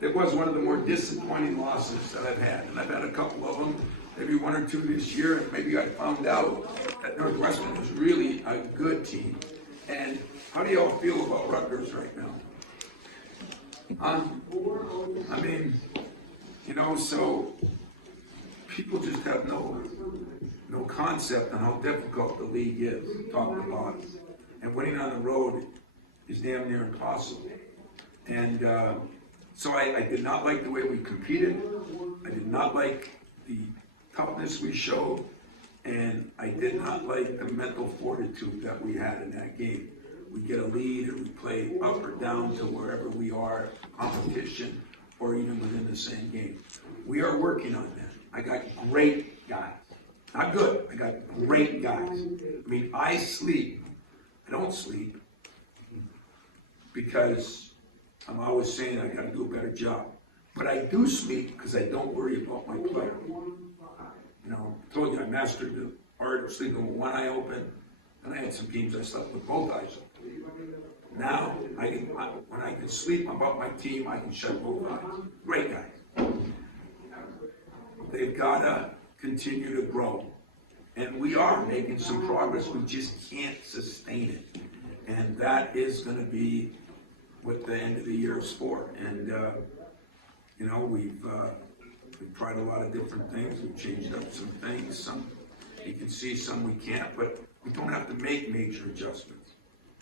it was one of the more disappointing losses that I've had, and I've had a couple of them, maybe one or two this year, and maybe I found out that Northwestern is really a good team. And how do y'all feel about Rutgers right now? I mean, you know, so people just have no concept on how difficult the league is, top to bottom. And winning on the road is damn near impossible. And so I did not like the way we competed. I did not like the toughness we showed. And I did not like the mental fortitude that we had in that game. We get a lead or we play up or down to wherever we are, competition, or even within the same game. We are working on that. I got great guys. Not good, I got great guys. I mean, I don't sleep because I'm always saying I gotta do a better job. But I do sleep because I don't worry about my player. You know, I told you I mastered the art of sleeping with one eye open, and I had some games I slept with both eyes open. Now, when I can sleep about my team, I can shut both eyes. Great guys. They've gotta continue to grow. And we are making some progress, we just can't sustain it. And that is gonna be what the end of the year is for. And you know, we've tried a lot of different things, we've changed up some things, some you can see, some we can't, but we don't have to make major adjustments.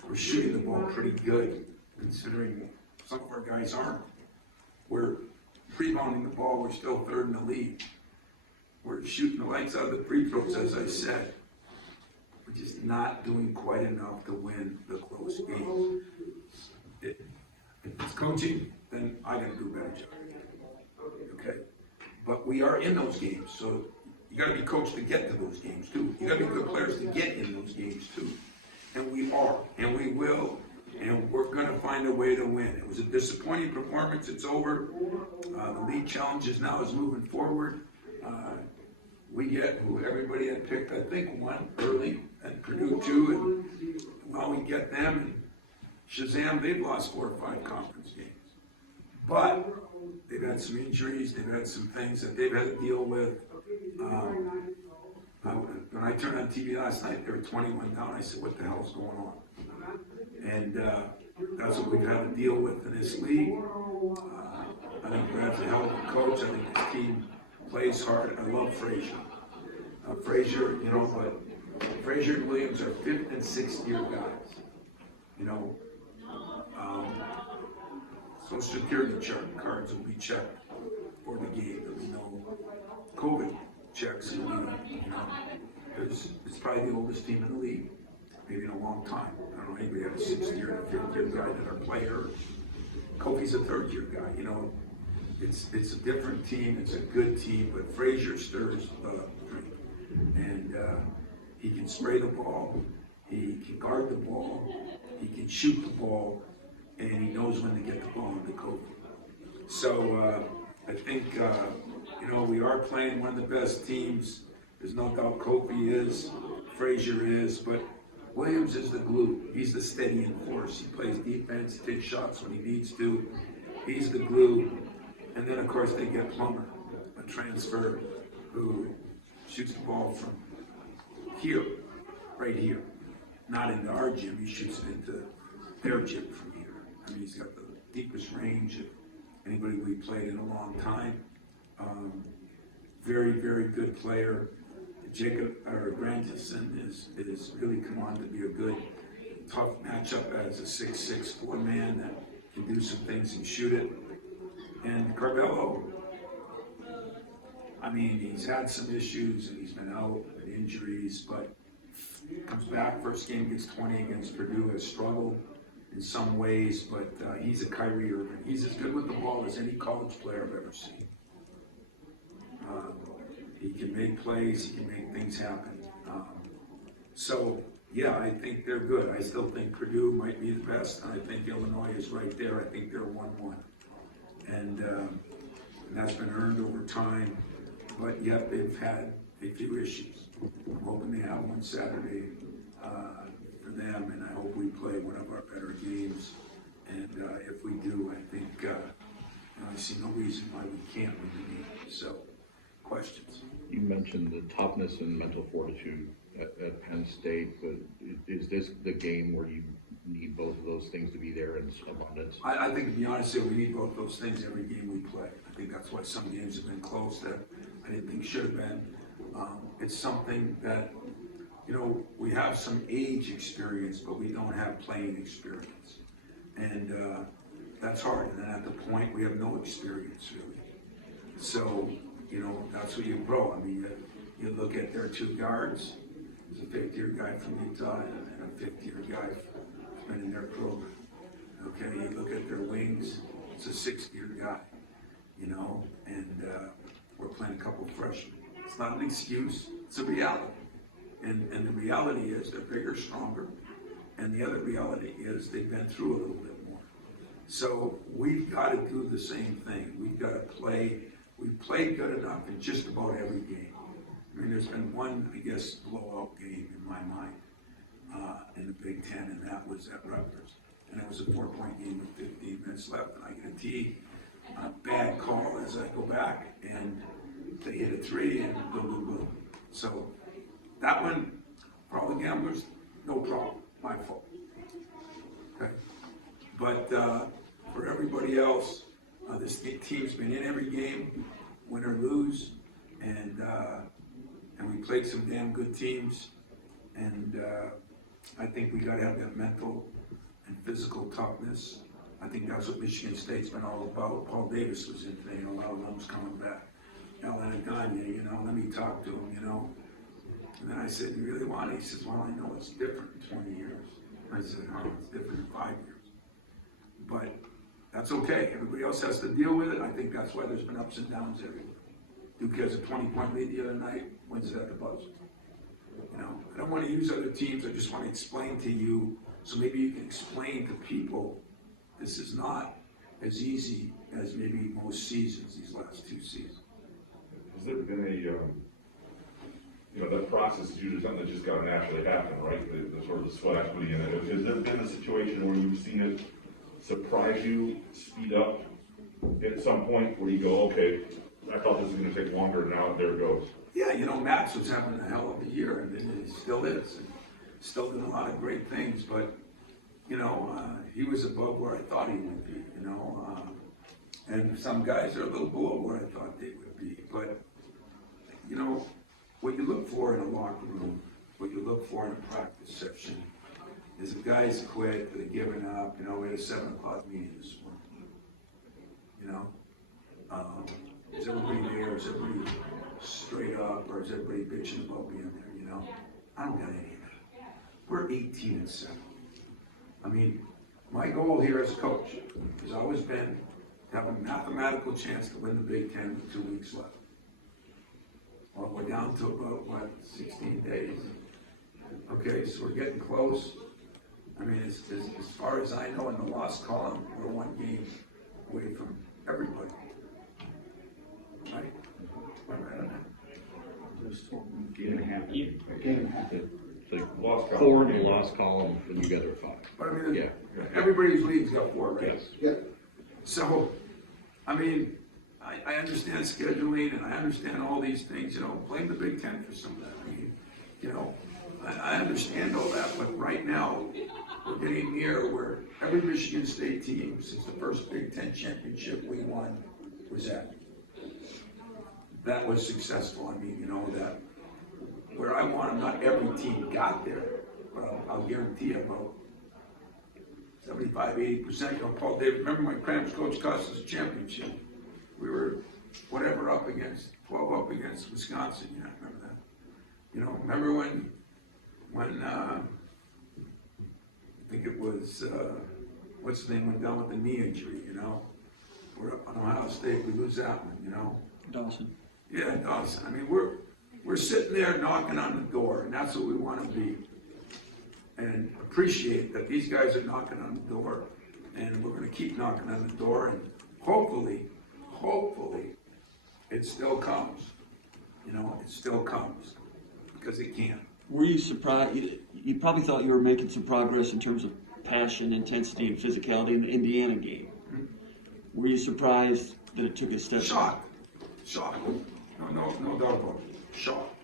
We're shooting the ball pretty good, considering some of our guys aren't. We're rebounding the ball, we're still third in the league. We're shooting the lights out of the free throws, as I said. We're just not doing quite enough to win the close games. If it's coaching, then I gotta do a better job. Okay? But we are in those games, so you gotta be coached to get to those games too. You gotta be good players to get in those games too. And we are, and we will, and we're gonna find a way to win. It was a disappointing performance, it's over. The league challenges now is moving forward. We get who everybody had picked, I think, one early, and Purdue too, and well, we get them, and Shazam, they've lost 4 or 5 conference games. But they've had some injuries, they've had some things that they've had to deal with. When I turned on TV last night, they were 21 down. I said, what the hell's going on? And that's what we've had to deal with in this league. I think Brad's a hell of a coach. I think his team plays hard. I love Frazier. Frazier, you know, but Frazier and Williams are 5th and 6th year guys. You know, Social Security cards will be checked for the game. There'll be no COVID checks in the league. You know, it's probably the oldest team in the league, maybe in a long time. I don't know anybody had a 6th year and a 5th year guy that are player. Kofi's a 3rd year guy. You know, it's a different team. It's a good team, but Frazier stirs the drink, and he can spray the ball. He can guard the ball. He can shoot the ball, and he knows when to get the ball into Kofi. So I think you know, we are playing one of the best teams. There's no doubt Kofi is, Frazier is, but Williams is the glue. He's the steadying force. He plays defense, takes shots when he needs to. He's the glue. And then, of course, they get Plummer, a transfer who shoots the ball from here, right here. Not into our gym, he shoots it into their gym from here. I mean, he's got the deepest range of anybody we've played in a long time. Very, very good player. Jacob, or Granderson, is really come on to be a good, tough matchup as a 6'6", 4-man that can do some things and shoot it. And Carvello, I mean, he's had some issues and he's been out with injuries, but comes back, first game gets 20 against Purdue, has struggled in some ways, but he's a Kyrie Irving. He's as good with the ball as any college player I've ever seen. He can make plays, he can make things happen. So, yeah, I think they're good. I still think Purdue might be the best, and I think Illinois is right there. I think they're 1-1. And that's been earned over time, but yet they've had a few issues. I'm hoping they have one Saturday for them, and I hope we play one of our better games. And if we do, I think see no reason why we can't win the game. So, questions? You mentioned the toughness and mental fortitude at Penn State, but is this the game where you need both of those things to be there in abundance? I think, to be honest, we need both those things every game we play. I think that's why some games have been close that I didn't think should have been. It's something that, you know, we have some age experience, but we don't have playing experience. And that's hard. And then at the point, we have no experience, really. So, you know, that's where you grow. I mean, you look at their two guards. There's a fifth-year guy from Utah and a fifth-year guy who's been in their program. Okay, you look at their wings. It's a sixth-year guy, you know, and we're playing a couple of freshmen. It's not an excuse. It's a reality. And the reality is they're bigger, stronger. And the other reality is they've been through a little bit more. So we've got to do the same thing. We've got to play. We've played good enough in just about every game. I mean, there's been one, I guess, blowout game in my mind in the Big Ten, and that was at Rutgers. And it was a 4-point game with 15 minutes left, and I get a tee, a bad call as I go back, and they hit a three, and boom, boom, boom. So that one, for all the gamblers, no problem, my fault. Okay. But for everybody else, this team's been in every game, win or lose, and we played some damn good teams, and I think we got to have that mental and physical toughness. I think that's what Michigan State's been all about. Paul Davis was in today, and a lot of them's coming back. Alan Gagne, you know, let me talk to him, you know. And then I said, you really want it? He says, well, I know it's different in 20 years. I said, oh, it's different in 5 years. But that's okay. Everybody else has to deal with it. I think that's why there's been ups and downs everywhere. Duke has a 20-point lead the other night, wins it at the buzzer. You know, I don't want to use other teams. I just want to explain to you, so maybe you can explain to people this is not as easy as maybe most seasons, these last 2 seasons. Has there been a, you know, that process is usually something that just got to naturally happen, right? The sort of the sweat equity in it. Has there been a situation where you've seen it surprise you, speed up at some point where you go, okay, I thought this was going to take longer, and now there it goes? Yeah, you know, Max was having a hell of a year, and he still is, and still doing a lot of great things, but, you know, he was above where I thought he would be, you know, and some guys are a little below where I thought they would be, but, you know, what you look for in a locker room, what you look for in a practice session, is the guys quit, they're giving up. You know, we had a 7 o'clock meeting this morning. You know, is everybody there? Is everybody straight up, or is everybody bitching about being there? You know, I don't got any of that. We're 18-7. I mean, my goal here as a coach has always been to have a mathematical chance to win the Big Ten with 2 weeks left. Well, we're down to about, 16 days. Okay, so we're getting close. I mean, as far as I know, in the loss column, we're 1 game away from everybody. Right? I don't know. Just game and a half. Game and a half. It's like Lost column. 4 in the lost column, and you guys are 5. But I mean, Yeah. everybody's league's got 4, right? Yes. Yeah. So, I mean, I understand scheduling, and I understand all these things, you know, blame the Big Ten for some of that. I mean, you know, I understand all that, but right now, we're getting near where every Michigan State team, since the first Big Ten championship we won, was at. That was successful. I mean, you know, that where I want them, not every team got there, but I'll guarantee you about 75, 80%. You know, Paul Davis, remember my Cramps coach cost us a championship. We were whatever up against, 12 up against Wisconsin. Yeah, I remember that. You know, remember when I think it was, what's the name, went down with the knee injury, you know? We're up on Ohio State, we lose that one, you know? Dawson. Yeah, Dawson. I mean, we're sitting there knocking on the door, and that's what we want to be. And appreciate that these guys are knocking on the door, and we're going to keep knocking on the door, and hopefully, it still comes. You know, it still comes, because it can. Were you surprised? You probably thought you were making some progress in terms of passion, intensity, and physicality in the Indiana game. Were you surprised that it took a step? Shocked. No doubt about it. Shocked.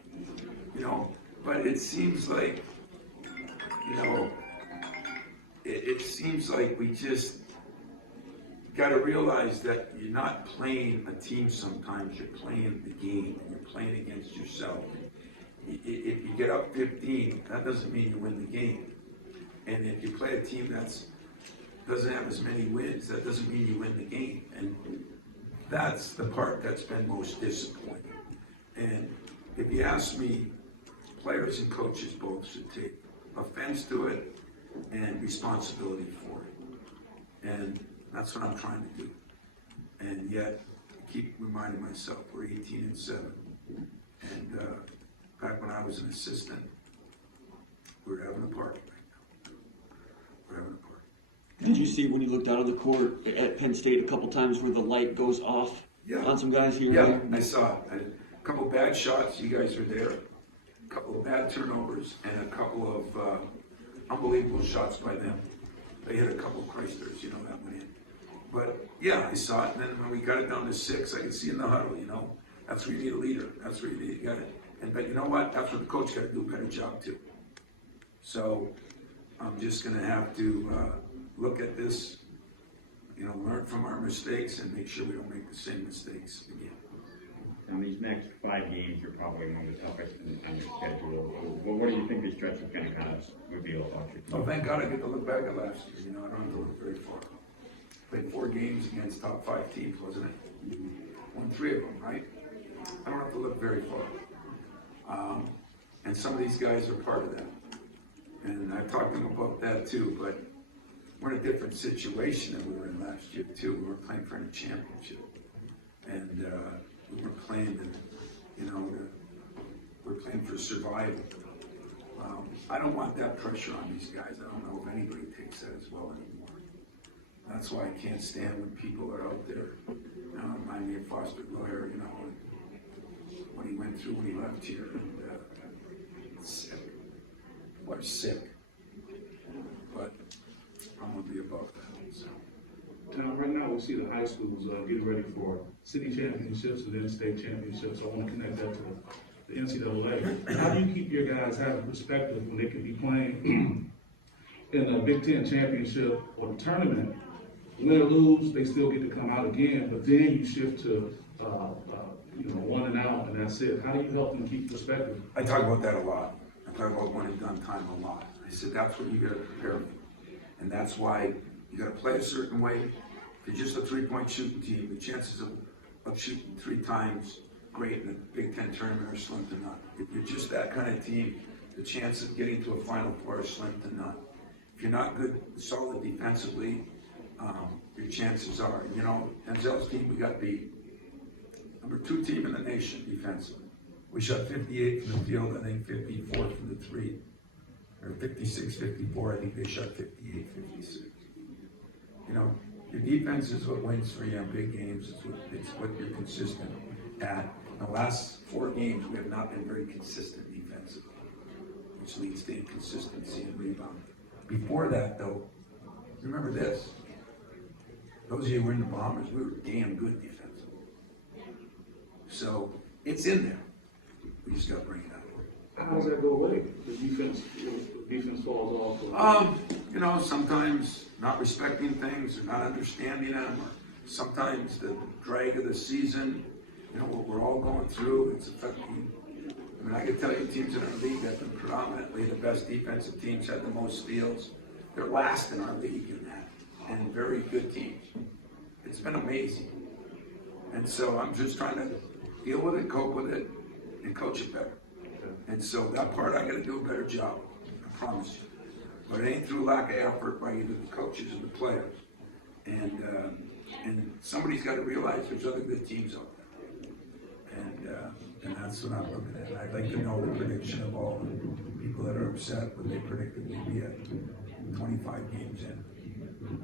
You know, but it seems like, you know, it seems like we just got to realize that you're not playing a team sometimes, you're playing the game, and you're playing against yourself. If you get up 15, that doesn't mean you win the game. And if you play a team that's doesn't have as many wins, that doesn't mean you win the game. And that's the part that's been most disappointing. And if you ask me, players and coaches both should take offense to it and responsibility for it. And that's what I'm trying to do. And yet, I keep reminding myself, we're 18-7. And back when I was an assistant, we were having a party right now. We're having a party. Did you see when you looked out of the court at Penn State a couple times where the light goes off on some guys here Yeah, and there? I saw it. A couple bad shots, you guys were there. A couple of bad turnovers and a couple of unbelievable shots by them. They hit a couple of Chrysler's, you know, that went in. But yeah, I saw it, and then when we got it down to 6, I could see in the huddle, you know, that's where you need a leader. That's where you got it. But you know what? That's what the coach got to do a better job too. So I'm just going to have to look at this, you know, learn from our mistakes and make sure we don't make the same mistakes again. And these next 5 games are probably among the toughest on your schedule. Well, what do you think this stretch is going to kind of reveal about your team? Oh, thank God I get to look back at last year. You know, I don't have to look very far. Played 4 games against top 5 teams, wasn't it? Won 3 of them, right? I don't have to look very far. And some of these guys are part of that. And I've talked to them about that too, but we're in a different situation than we were in last year too. We weren't playing for any championship. And we weren't playing we're playing for survival. I don't want that pressure on these guys. I don't know if anybody takes that as well anymore. That's why I can't stand when people are out there. Remind me of Foster Blair, you know, what he went through when he left here. And, sick. What sick. But I'm going to be above that. So. Tom, right now we see the high schools getting ready for city championships and then state championships. I want to connect that to the NCAA. How do you keep your guys having perspective when they could be playing in a Big Ten championship or tournament? Win or lose, they still get to come out again, but then you shift to one and out, and that's it. How do you help them keep perspective? I talk about that a lot. I talk about one and done time a lot. I said that's what you got to prepare for, and that's why you got to play a certain way. If you're just a 3-point shooting team, the chances of shooting 3 times great in a Big Ten tournament are slim to none. If you're just that kind of team, the chance of getting to a Final Four is slim to none. If you're not good, solid defensively, your chances are. You know, Denzel's team, we got beat. Number 2 team in the nation defensively. We shot 58 from the field, I think 54 from the 3. Or 56, 54, I think they shot 58, 56. You know, your defense is what wins for you in big games. It's what you're consistent at. In the last 4 games, we have not been very consistent defensively, which leads to inconsistency and rebound. Before that, though, remember this. Those of you who were in the Bombers, we were damn good defensively. So, it's in there. We just got to bring it out. How does that go away? The defense falls off. You know, sometimes not respecting things or not understanding them, or sometimes the drag of the season, you know, what we're all going through, it's affecting. I mean, I can tell you teams in our league that have been predominantly the best defensive teams, had the most steals. They're last in our league in that, and very good teams. It's been amazing. And so I'm just trying to deal with it, cope with it, and coach it better. And so that part I got to do a better job, I promise you. But it ain't through lack of effort by either the coaches or the players. And somebody's got to realize there's other good teams out there. And that's what I'm looking at. I'd like to know the prediction of all the people that are upset what they predicted we'd be at 25 games in.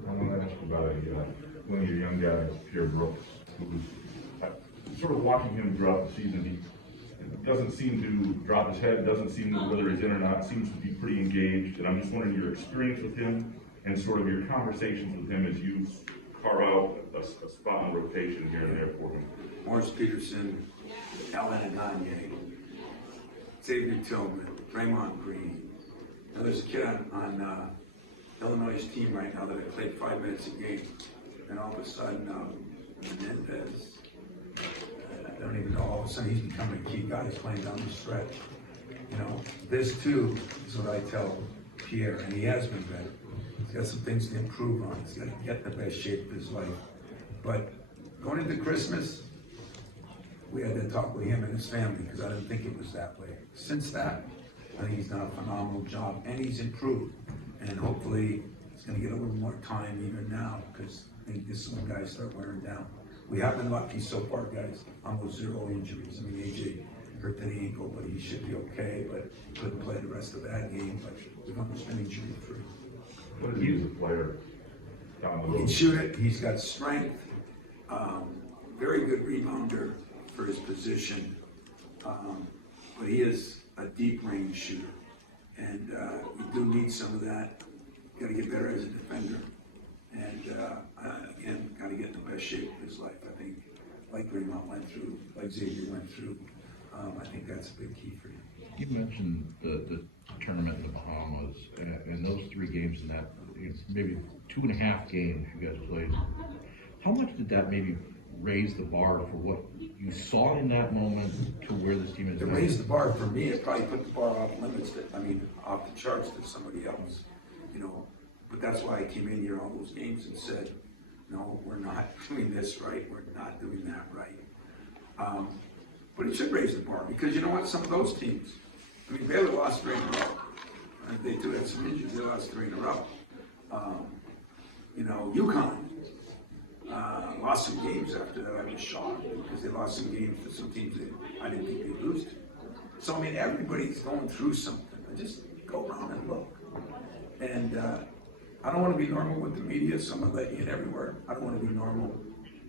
I want to ask you about one of your young guys, Pierre Brooks, who's sort of watching him throughout the season. He doesn't seem to drop his head, doesn't seem to, whether he's in or not, seems to be pretty engaged. And I'm just wondering your experience with him and sort of your conversations with him as you carve out a spot in rotation here and there for him. Morris Peterson, Alan Gagne, Xavier Tillman, Draymond Green. Now, there's a kid on Illinois' team right now that I played 5 minutes a game, and all of a sudden, Menendez, I don't even know, all of a sudden he's becoming a key guy. He's playing down the stretch. You know, this too is what I tell Pierre, and he has been better. He's got some things to improve on. He's got to get in the best shape of his life. But going into Christmas, we had to talk with him and his family because I didn't think it was that way. Since that, I think he's done a phenomenal job and he's improved. And hopefully he's going to get a little more time even now because I think this is when guys start wearing down. We have been lucky so far, guys. Almost 0 injuries. I mean, AJ hurt the ankle, but he should be okay. But couldn't play the rest of that game. But we've almost been injury free. What is he as a player down the He can road? shoot it. He's got strength. Very good rebounder for his position. But he is a deep range shooter. And we do need some of that. Got to get better as a defender. And again, got to get in the best shape of his life. I think, like Raymond went through, like Xavier went through, I think that's a big key for him. You mentioned the tournament in the Bahamas, and those 3 games in that, maybe 2.5 games you guys played. How much did that maybe raise the bar for what you saw in that moment to where this team is? It raised the bar for me. It probably put the bar off limits. Off the charts to somebody else. You know, but that's why I came in here all those games and said, no, we're not doing this right. We're not doing that right. But it should raise the bar because you know what? Some of those teams, I mean, Baylor lost 3 in a row. They do have some injuries. They lost 3 in a row. You know, UConn lost some games after that. I was shocked because they lost some games to some teams that I didn't think they'd lose to. So, I mean, everybody's going through something. Just go around and look. And I don't want to be normal with the media, so I'm going to let you in everywhere. I don't want to be normal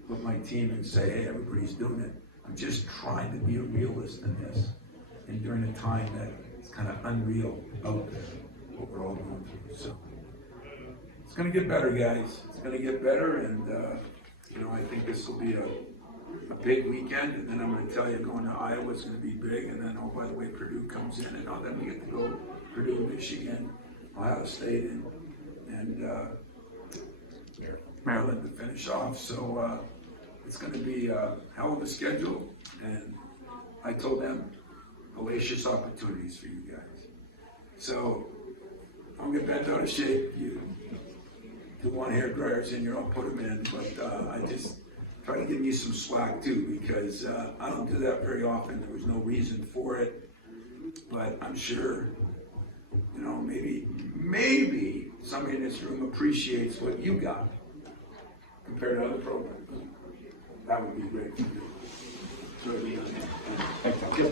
with my team and say, hey, everybody's doing it. I'm just trying to be a realist in this. And during a time that it's kind of unreal out there, what we're all going through. So it's going to get better, guys. It's going to get better. And, you know, I think this will be a big weekend. And then I'm going to tell you, going to Iowa is going to be big. And then, oh, by the way, Purdue comes in. And then we get to go Purdue, Michigan, Ohio State, and Maryland to finish off. So it's going to be a hell of a schedule. And I told them, hellacious opportunities for you guys. So don't get bent out of shape. You want hair dryers in here, I'll put them in. But I just try to give you some slack too, because I don't do that very often. There was no reason for it. But I'm sure, you know, maybe somebody in this room appreciates what you got compared to other programs. That would be great for you. So,